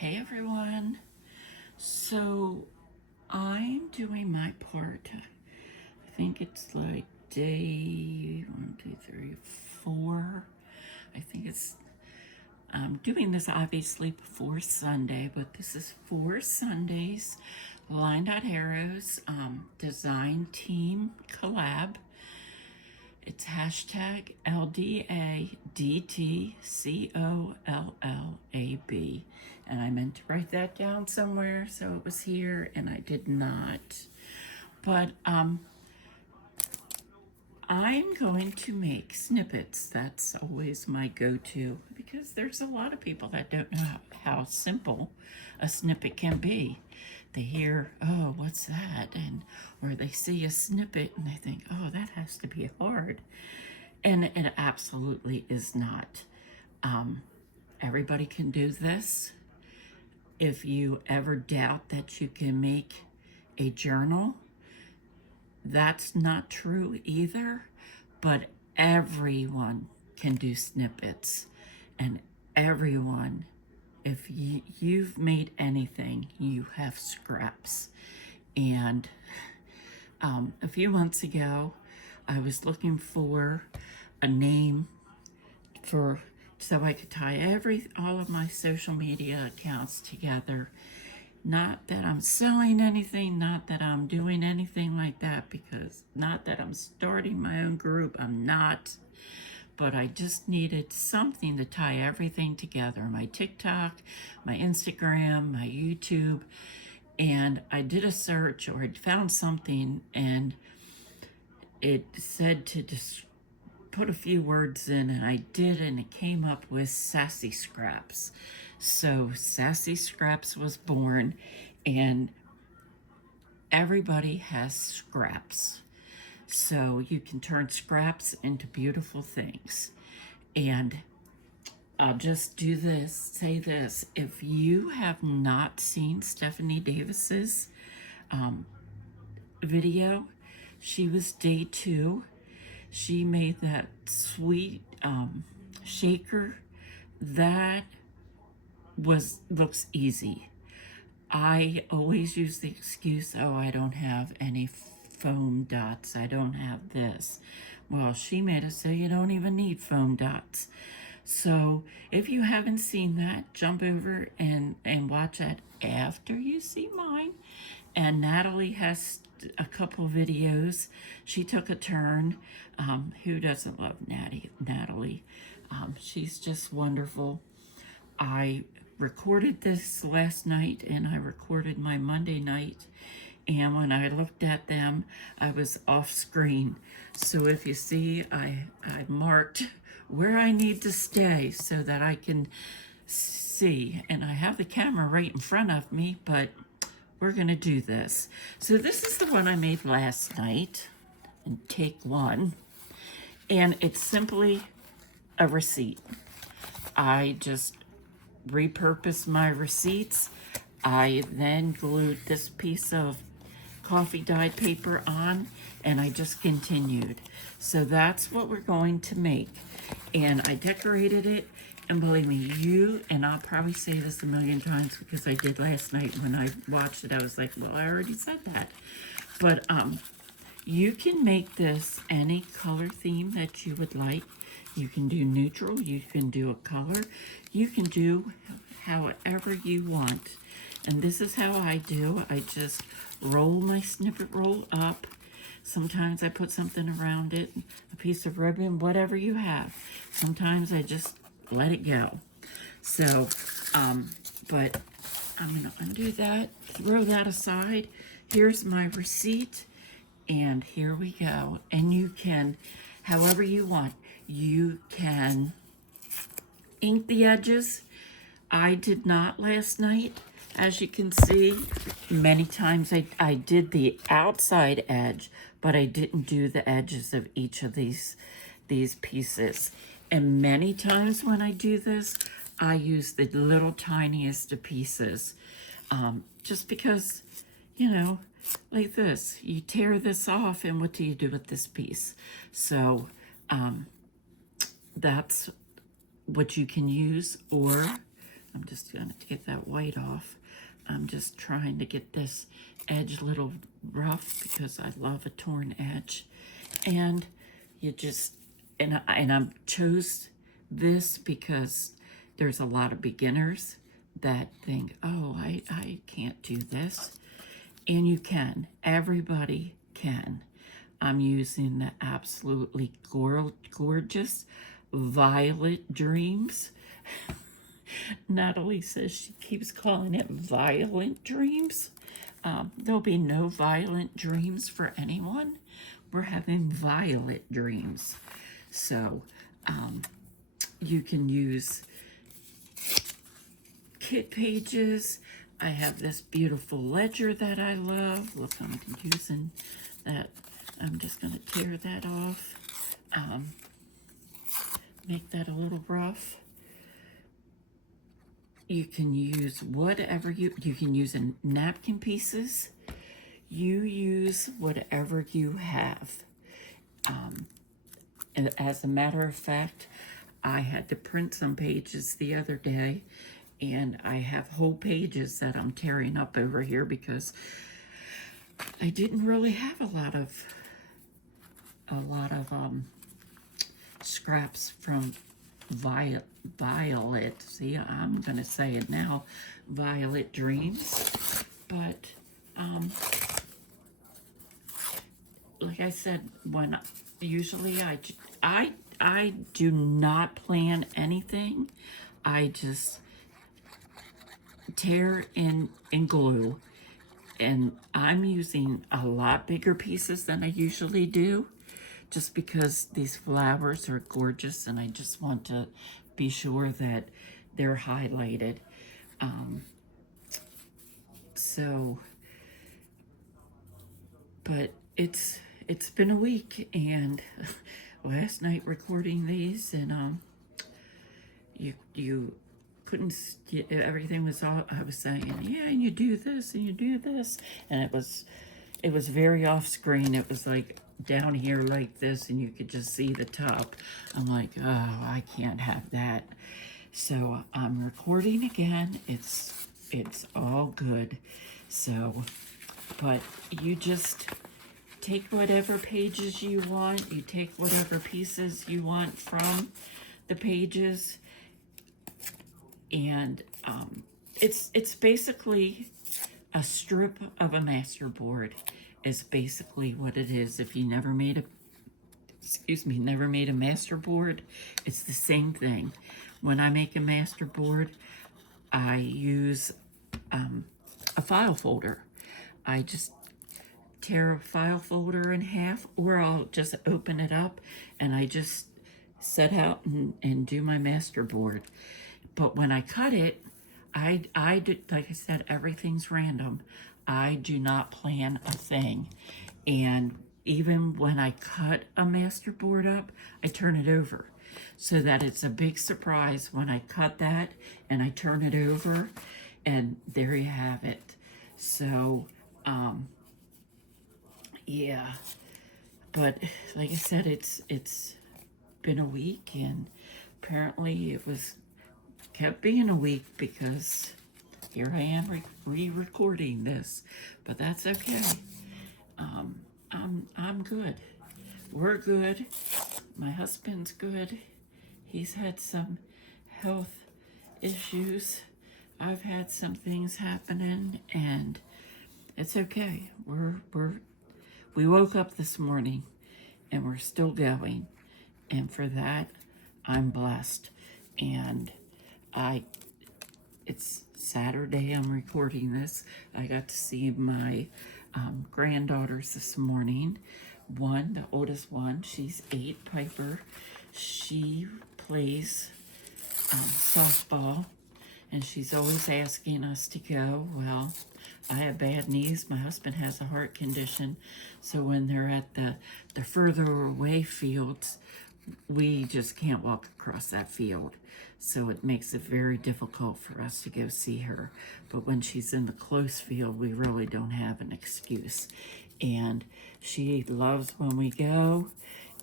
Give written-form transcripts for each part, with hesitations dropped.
Hey everyone. So I'm doing my part. I think it's like day 4. I think I'm doing this obviously before Sunday, but this is 4 Sundays. Line Dot Arrows design team collab. It's hashtag LDA DTCOLLAB. And I meant to write that down somewhere, so it was here, and I did not. But I'm going to make snippets. That's always my go-to, because there's a lot of people that don't know how simple a snippet can be. They hear, oh, what's that? Or they see a snippet and they think, oh, that has to be hard. And it absolutely is not. Everybody can do this. If you ever doubt that you can make a journal, that's not true either, but everyone can do snippets. And everyone, if you've made anything, you have scraps. And a few months ago, I was looking for a name so I could tie all of my social media accounts together. Not that I'm selling anything, not that I'm doing anything like that, because not that I'm starting my own group, I'm not. But I just needed something to tie everything together. My TikTok, my Instagram, my YouTube. And I did a search, or I found something, and it said to just put a few words in, and I did, and it came up with Sassy Scraps. So Sassy Scraps was born, and everybody has scraps. So you can turn scraps into beautiful things. And I'll just say this. If you have not seen Stephanie Davis's video, she was day 2. She made that sweet shaker that looks easy. I always use the excuse, oh, I don't have any foam dots. I don't have this. Well, she made it so you don't even need foam dots. So if you haven't seen that, jump over and watch that after you see mine. And Natalie has a couple videos. She took a turn. Who doesn't love Natalie? She's just wonderful. I recorded this last night, and I recorded my Monday night. And when I looked at them, I was off screen. So if you see, I marked where I need to stay so that I can see. And I have the camera right in front of me, but we're going to do this. So this is the one I made last night, and take 1. And it's simply a receipt. I just repurposed my receipts. I then glued this piece of coffee dyed paper on, and I just continued. So that's what we're going to make. And I decorated it, and believe me, and I'll probably say this a million times because I did last night when I watched it. I was like, well, I already said that. But you can make this any color theme that you would like. You can do neutral, you can do a color, you can do however you want. And this is how I do. I just roll my snippet roll up. Sometimes I put something around it, a piece of ribbon, whatever you have. Sometimes I just let it go. So, but I'm going to undo that, throw that aside. Here's my receipt, and here we go. And you can, however you want, you can ink the edges. I did not last night. As you can see, many times I did the outside edge, but I didn't do the edges of each of these pieces. And many times when I do this, I use the little tiniest of pieces. Just because, like this, you tear this off, and what do you do with this piece? So that's what you can use, or I'm just going to get that white off. I'm just trying to get this edge a little rough because I love a torn edge. And you just, and I chose this because there's a lot of beginners that think, oh, I can't do this. And you can. Everybody can. I'm using the absolutely gorgeous Violet Dreams. Natalie says she keeps calling it Violent Dreams. There'll be no violent dreams for anyone. We're having violet dreams. So you can use kit pages. I have this beautiful ledger that I love. Look, I'm using that. I'm just going to tear that off. Make that a little rough. You can use whatever you can use in napkin pieces. You use whatever you have. And as a matter of fact, I had to print some pages the other day, and I have whole pages that I'm tearing up over here because I didn't really have a lot of scraps from Violet. See, I'm gonna say it now, Violet Dreams. But like I said, when usually I do not plan anything. I just tear and glue, and I'm using a lot bigger pieces than I usually do, just because these flowers are gorgeous and I just want to be sure that they're highlighted. But it's been a week, and last night recording these, and you couldn't, everything was all, I was saying, yeah, and you do this and you do this, and it was very off screen. It was like down here like this, and you could just see the top. I'm like, oh, I can't have that. So I'm recording again. It's all good. So, but you just take whatever pages you want. You take whatever pieces you want from the pages, and it's basically a strip of a master board is basically what it is. If you never made a master board, it's the same thing. When I make a master board, I use a file folder. I just tear a file folder in half, or I'll just open it up and I just set out and do my master board. But when I cut it, I do, like I said, everything's random. I do not plan a thing. And even when I cut a master board up, I turn it over so that it's a big surprise when I cut that and I turn it over, and there you have it. So, yeah. But like I said, it's been a week, and apparently it kept being a week because here I am re-recording this, but that's okay. I'm good. We're good. My husband's good. He's had some health issues. I've had some things happening, and it's okay. We woke up this morning and we're still going, and for that I'm blessed. And it's Saturday, I'm recording this. I got to see my granddaughters this morning. One, the oldest one, she's 8, Piper. She plays softball, and she's always asking us to go. Well, I have bad knees. My husband has a heart condition, so when they're at the further away fields, we just can't walk across that field. So it makes it very difficult for us to go see her. But when she's in the close field, we really don't have an excuse. And she loves when we go,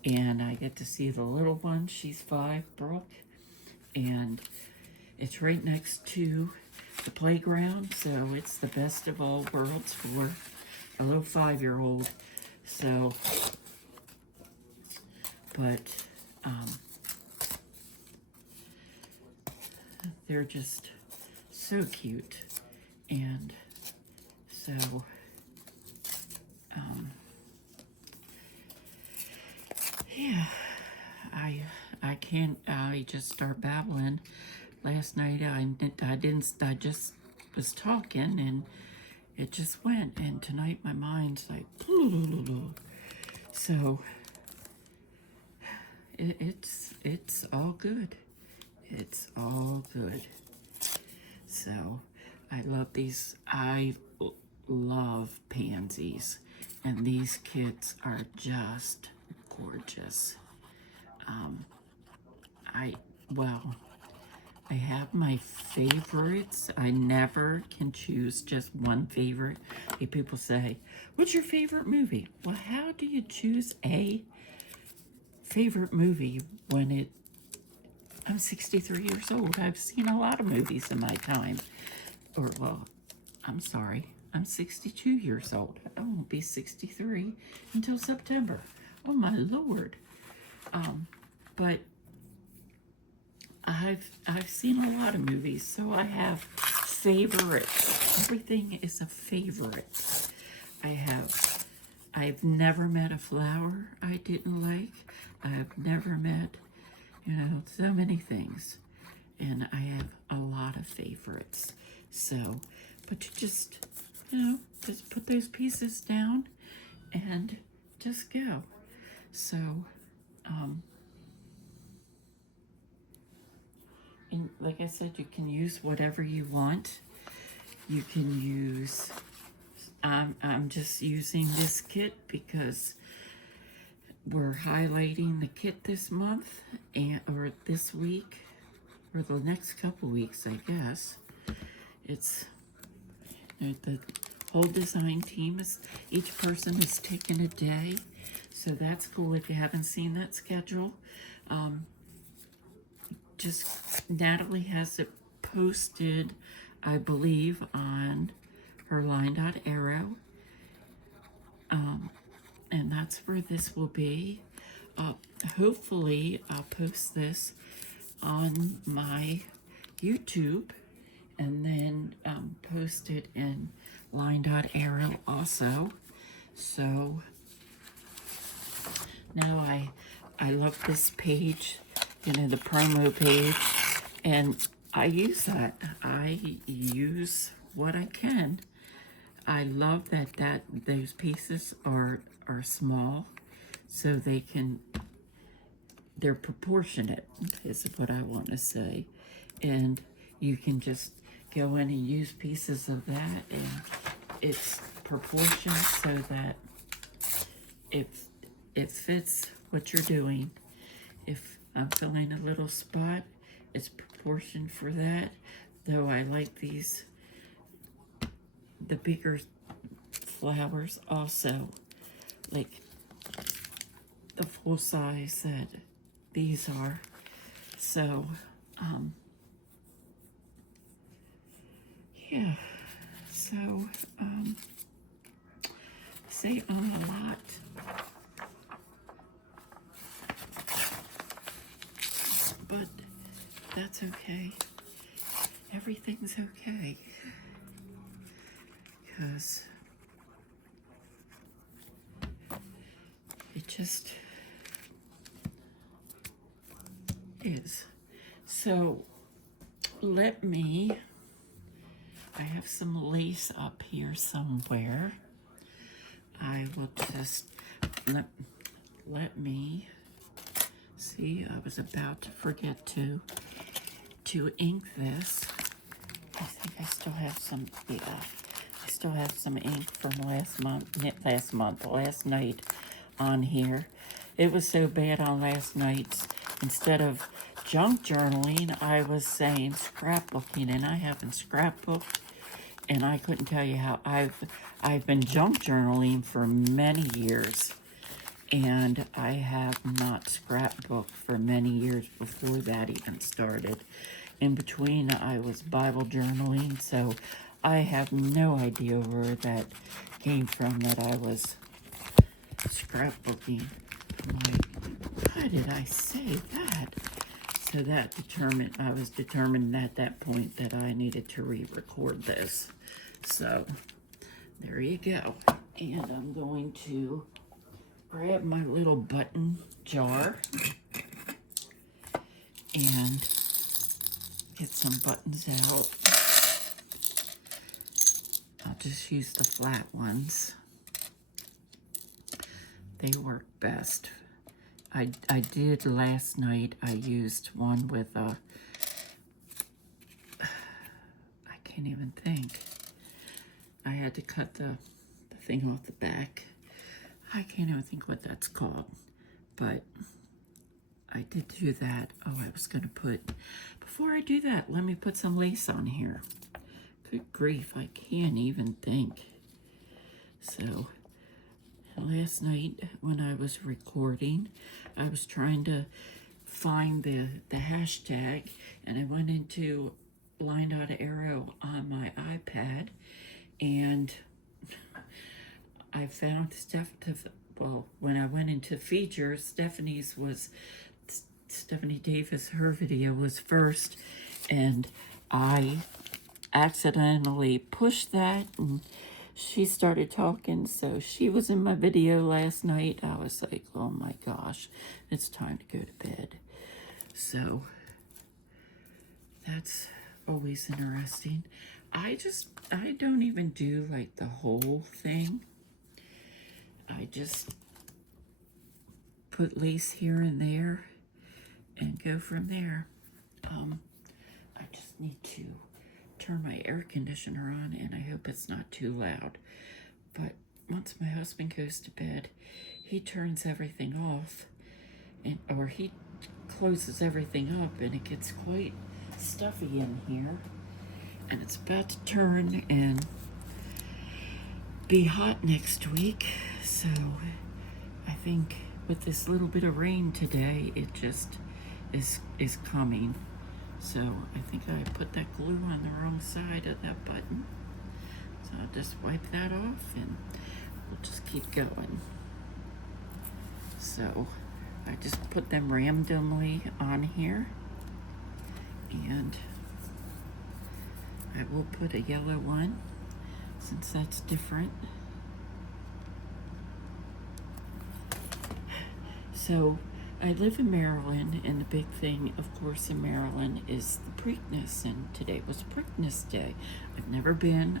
and I get to see the little one. She's 5, Brooke, and It's right next to the playground, so it's the best of all worlds for a little 5-year-old. So, but they're just so cute, and so yeah, I can't. I just start babbling. Last night I just was talking and it just went, and tonight my mind's like so it's all good. It's all good. So I love these. I love pansies, and these kits are just gorgeous. Well, I have my favorites. I never can choose just one favorite. Hey, people say, what's your favorite movie? Well, how do you choose a favorite movie when I'm 63 years old? I've seen a lot of movies in my time. Or, well, I'm sorry, I'm 62 years old. I won't be 63 until September. Oh, my Lord. But I've seen a lot of movies, so I have favorites. Everything is a favorite. I've never met a flower I didn't like. I've never met, so many things. And I have a lot of favorites. So, but you just put those pieces down and just go. So, and like I said, you can use whatever you want. You can use, I'm just using this kit because we're highlighting the kit this month, or this week, or the next couple weeks, I guess. It's, the whole design team each person is taking a day. So that's cool if you haven't seen that schedule. Just Natalie has it posted, I believe, on her line.arrow. And that's where this will be. Hopefully I'll post this on my YouTube and then post it in line.arrow also. So now I love this page, the promo page, and I use that. I use what I can. I love that those pieces are small, so they're proportionate, is what I want to say. And you can just go in and use pieces of that, and it's proportioned so that it fits what you're doing. If I'm filling a little spot, it's proportioned for that. Though I like the bigger flowers also, like the full size that these are. So, yeah. So, say a lot. But that's okay. Everything's okay. Because it just is. So I have some lace up here somewhere. I will just let me see. I was about to forget to ink this. I think I still have some. Yeah, I still have some ink from last night on here. It was so bad on last night's. Instead of junk journaling, I was saying scrapbooking, and I haven't scrapbooked, and I couldn't tell you how I've been junk journaling for many years, and I have not scrapbooked for many years before that even started. in between I was Bible journaling, so I have no idea where that came from, that I was scrapbooking. I'm like, why did I say that? So that I was determined at that point that I needed to re-record this. So there you go. And I'm going to grab my little button jar and get some buttons out. I'll just use the flat ones. They work best. I did last night, I used one with a, I can't even think. I had to cut the thing off the back. I can't even think what that's called, but I did do that. Oh, I was gonna put, before I do that, let me put some lace on here. Good grief, I can't even think. So, last night when I was recording, I was trying to find the hashtag, and I went into line dot arrow on my iPad, and I found well, when I went into features, Stephanie Davis, her video was first, and I accidentally pushed that, and she started talking, so she was in my video last night. I was like, oh my gosh, it's time to go to bed. So that's always interesting. I don't even do like the whole thing. I just put lace here and there and go from there. I just need to turn my air conditioner on, and I hope it's not too loud. But once my husband goes to bed, he turns everything off, or he closes everything up, and it gets quite stuffy in here. And it's about to turn and be hot next week. So I think with this little bit of rain today, it just is coming. So I think I put that glue on the wrong side of that button. So I'll just wipe that off, and we'll just keep going. So I just put them randomly on here, and I will put a yellow one since that's different. So I live in Maryland, and the big thing, of course, in Maryland is the Preakness, and today was Preakness Day. I've never been.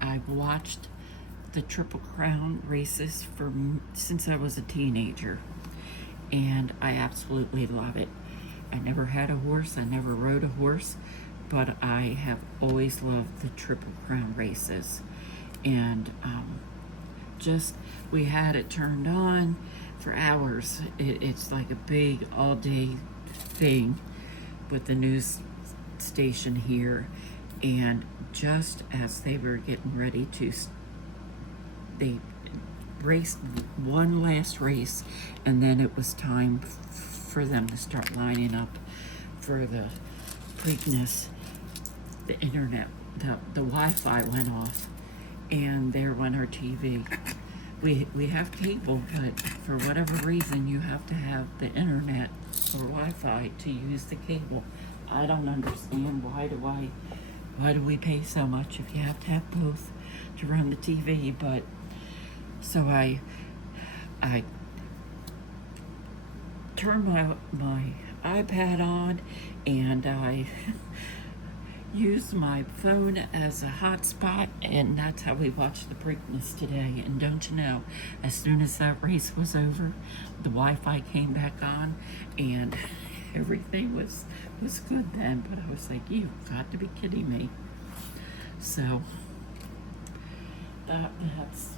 I've watched the Triple Crown races since I was a teenager, and I absolutely love it. I never had a horse, I never rode a horse, but I have always loved the Triple Crown races. And we had it turned on for hours. It's like a big all-day thing with the news station here, and just as they were getting ready to, they raced one last race, and then it was time for them to start lining up for the Preakness. The internet, the Wi-Fi went off, and there went our TV. We have cable, but for whatever reason, you have to have the internet or Wi-Fi to use the cable. I don't understand why do we pay so much if you have to have both to run the TV? But so I turned my iPad on, and I used my phone as a hotspot, and that's how we watched the Preakness today. And don't you know, as soon as that race was over, the Wi-Fi came back on, and everything was good then. But I was like, you've got to be kidding me. So that's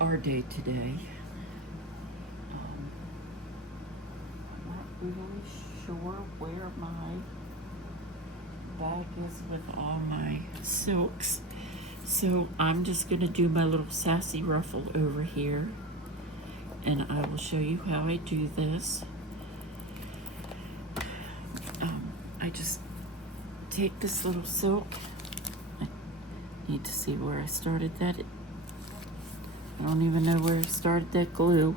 our day today. I'm not really sure where my bag is with all my silks, so I'm just gonna do my little sassy ruffle over here, and I will show you how I do this. I just take this little silk. I need to see where I started that. I don't even know where I started that glue.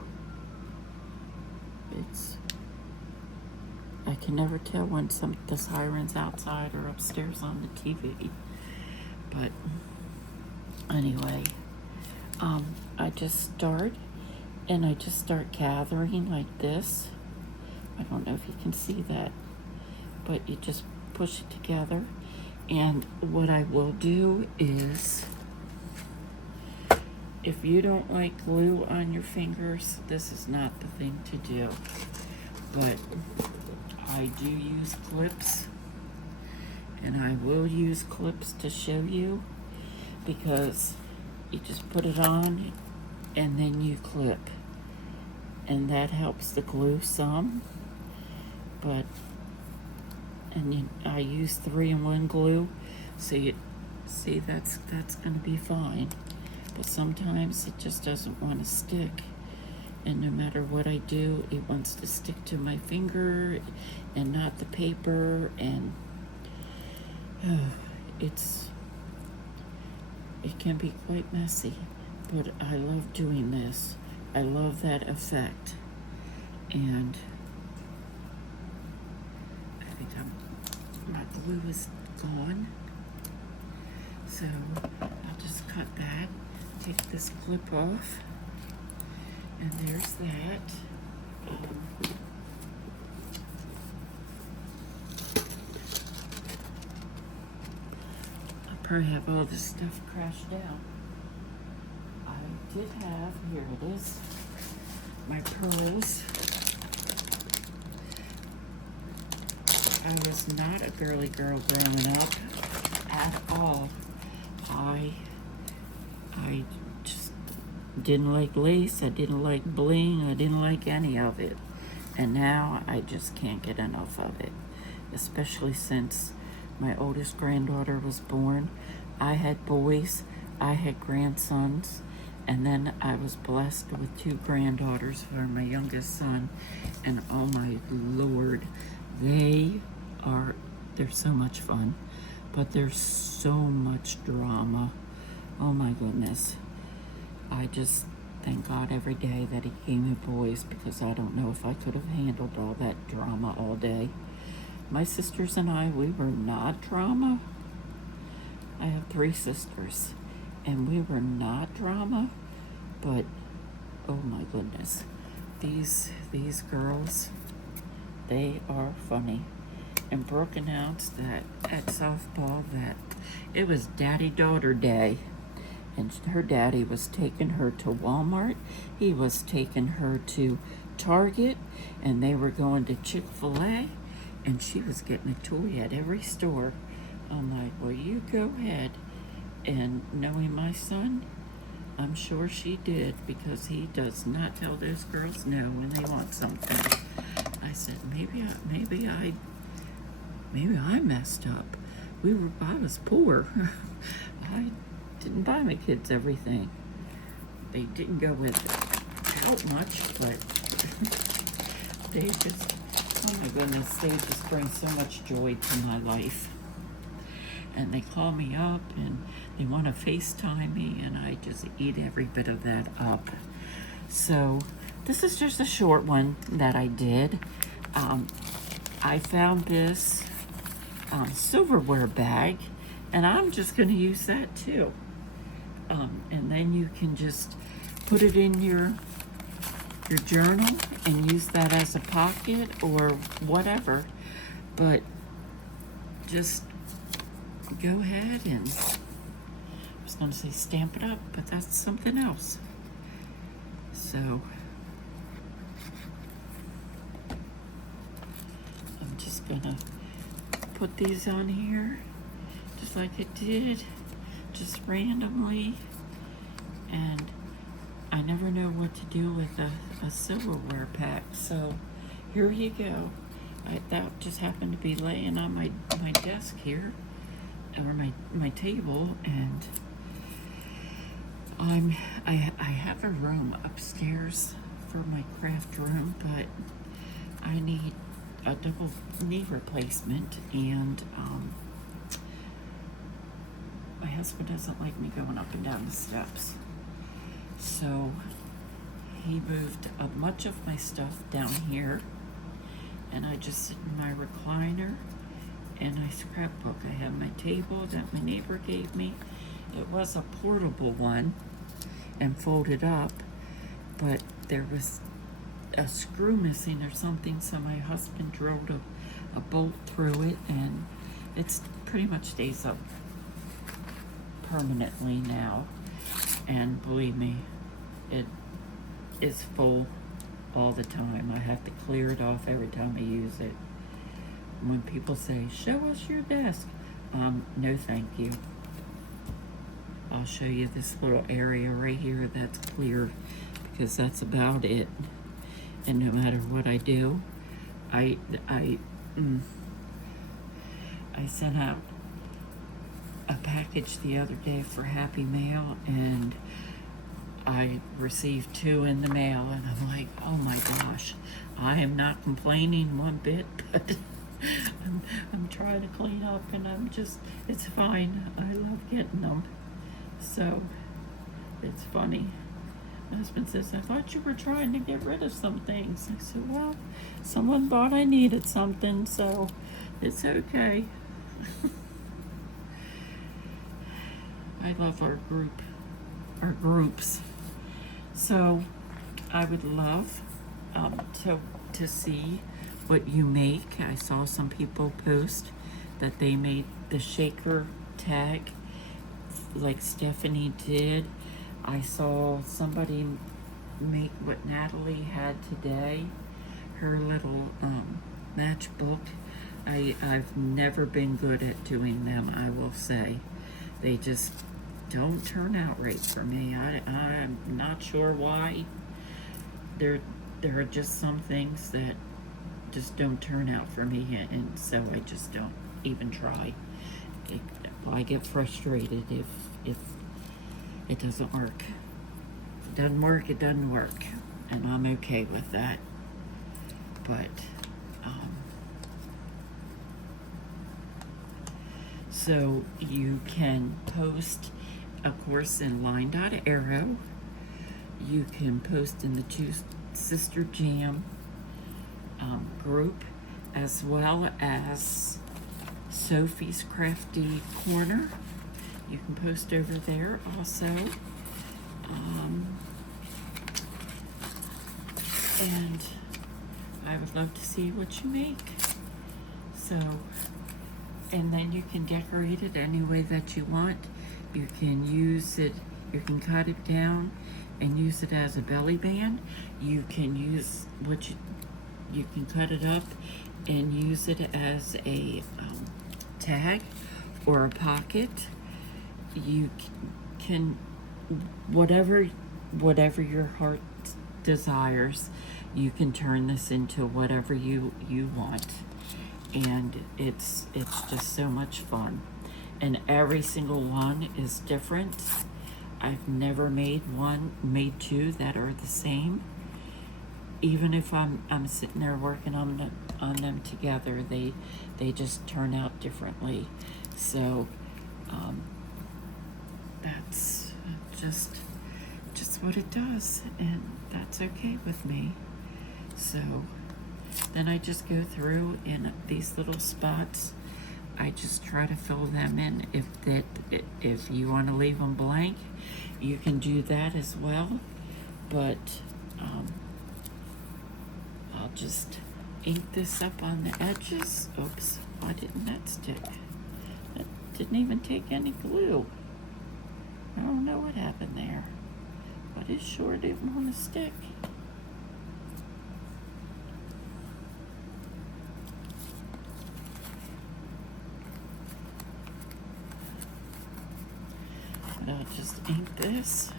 I can never tell when the siren's outside or upstairs on the TV. But anyway, I just start gathering like this. I don't know if you can see that, but you just push it together. And what I will do is, if you don't like glue on your fingers, this is not the thing to do. But I do use clips, and I will use clips to show you, because you just put it on and then you clip, and that helps the glue some. But I use 3-in-1 glue, so you see that's going to be fine. But sometimes it just doesn't want to stick, and no matter what I do, it wants to stick to my finger and not the paper, and it can be quite messy. But I love doing this. I love that effect, and I think my glue is gone, so I'll just cut that, take this clip off, and there's that. I'll probably have all this stuff crashed down. I did have, here it is, my pearls. I was not a girly girl growing up at all. I just didn't like lace, I didn't like bling, I didn't like any of it. And now I just can't get enough of it, especially since my oldest granddaughter was born. I had boys, I had grandsons, and then I was blessed with 2 granddaughters for my youngest son. And oh my Lord, they're so much fun, but there's so much drama. Oh my goodness. I just thank God every day that he gave me boys, because I don't know if I could have handled all that drama all day. My sisters and I, we were not drama. I have 3 sisters, and we were not drama, but oh my goodness, these girls, they are funny. And Brooke announced that at softball that it was daddy-daughter day, and her daddy was taking her to Walmart, he was taking her to Target, and they were going to Chick-fil-A, and she was getting a toy at every store. I'm like, well, you go ahead. And knowing my son, I'm sure she did, because he does not tell those girls no when they want something. I said, maybe I messed up. I was poor. I didn't buy my kids everything. They didn't go without much, but they just, oh my goodness, they just bring so much joy to my life. And they call me up and they want to FaceTime me, and I just eat every bit of that up. So this is just a short one that I did. I found this silverware bag, and I'm just going to use that too. And then you can just put it in your journal and use that as a pocket or whatever. But just go ahead and, I was going to say stamp it up, but that's something else. So I'm just going to put these on here just like I did, just randomly. And I never know what to do with a silverware pack, so here you go. That just happened to be laying on my desk here, or my table, and I have a room upstairs for my craft room, but I need a double knee replacement, and my husband doesn't like me going up and down the steps. So he moved much of my stuff down here, and I just sit in my recliner and I scrapbook. I have my table that my neighbor gave me. It was a portable one and folded up, but there was a screw missing or something, so my husband drilled a bolt through it, and it's pretty much stays up permanently now. And believe me, it is full all the time. I have to clear it off every time I use it. When people say, show us your desk, no thank you. I'll show you this little area right here that's cleared, because that's about it. And no matter what I do, I sent out a package the other day for Happy Mail, and I received 2 in the mail, and I'm like, oh my gosh, I am not complaining one bit, but I'm trying to clean up, and it's fine. I love getting them. So it's funny. My husband says, I thought you were trying to get rid of some things. I said, well, someone thought I needed something, so it's okay. I love our groups. So I would love to see what you make. I saw some people post that they made the shaker tag like Stephanie did. I saw somebody make what Natalie had today, her little matchbook. I've never been good at doing them, I will say. They just don't turn out right for me. I'm not sure why. There are just some things that just don't turn out for me, and so I just don't even try. I get frustrated if it doesn't work. If it doesn't work, it doesn't work, and I'm okay with that. But so you can post, of course, in Line.Arrow. You can post in the Two Sister Jam group, as well as Sophie's Crafty Corner. You can post over there also. And I would love to see what you make. So, and then you can decorate it any way that you want. You can use it, you can cut it down and use it as a belly band. You can use you can cut it up and use it as a tag or a pocket. You can, whatever your heart desires, you can turn this into whatever you want. And it's just so much fun. And every single one is different. I've never made 2 that are the same. Even if I'm sitting there working on them together, they just turn out differently. So that's just what it does, and that's okay with me. So then I just go through in these little spots. I just try to fill them in. If you want to leave them blank, you can do that as well. But I'll just ink this up on the edges. Oops, why didn't that stick? That didn't even take any glue. I don't know what happened there, but it sure didn't want to stick. But I'll just ink this.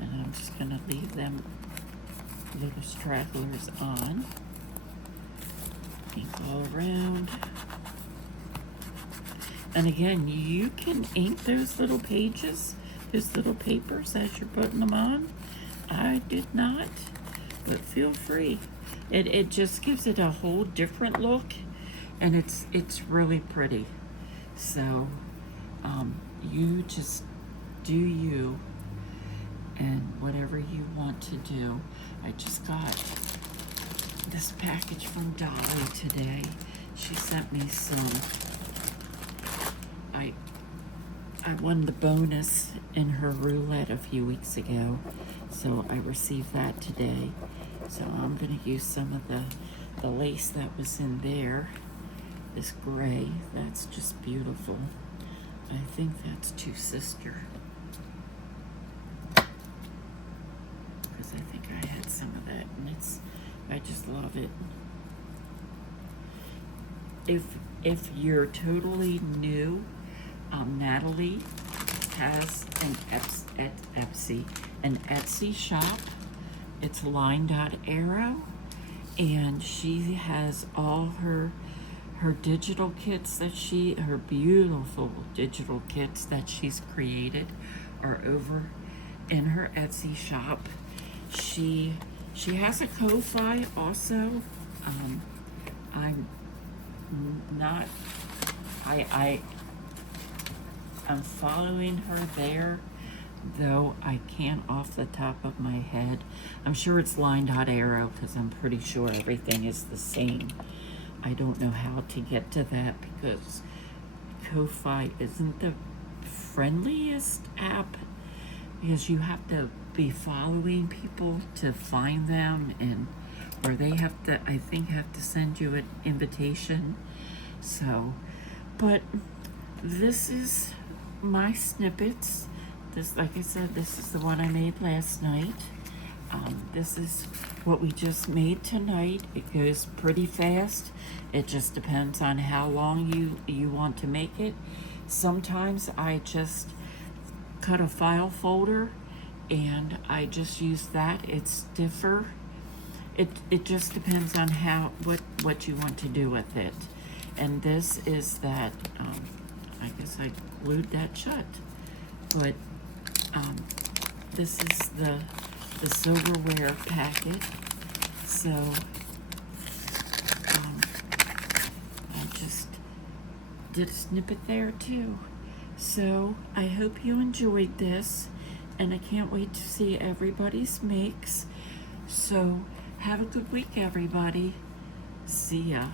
And I'm just going to leave them little stragglers on. Ink all around. And again, you can ink those little pages, those little papers as you're putting them on. I did not. but feel free. It just gives it a whole different look, and it's really pretty. So you just do you, and whatever you want to do. I just got this package from Dolly today. She sent me some. I won the bonus in her roulette a few weeks ago, so I received that today. So I'm gonna use some of the lace that was in there. This gray, that's just beautiful. I think that's Two Sister. Because I think I had some of that, and I just love it. If you're totally new, Natalie has an Etsy shop. It's line.arrow, and she has all her digital kits that her beautiful digital kits that she's created are over in her Etsy shop. She has a Ko-Fi also. I'm not, I'm following her there, though I can't off the top of my head. I'm sure it's line.arrow because I'm pretty sure everything is the same. I don't know how to get to that because Ko-Fi isn't the friendliest app, because you have to be following people to find them, or they have to, I think, have to send you an invitation. So, but this is my snippets. This, like I said, this is the one I made last night. This is what we just made tonight. It goes pretty fast. It just depends on how long you want to make it. Sometimes I just cut a file folder and I just use that. It's stiffer. It just depends on what you want to do with it. And this is that, I guess I glued that shut, but this is the silverware packet. So I just did a snippet there too. So I hope you enjoyed this, and I can't wait to see everybody's makes. So have a good week, everybody. See ya.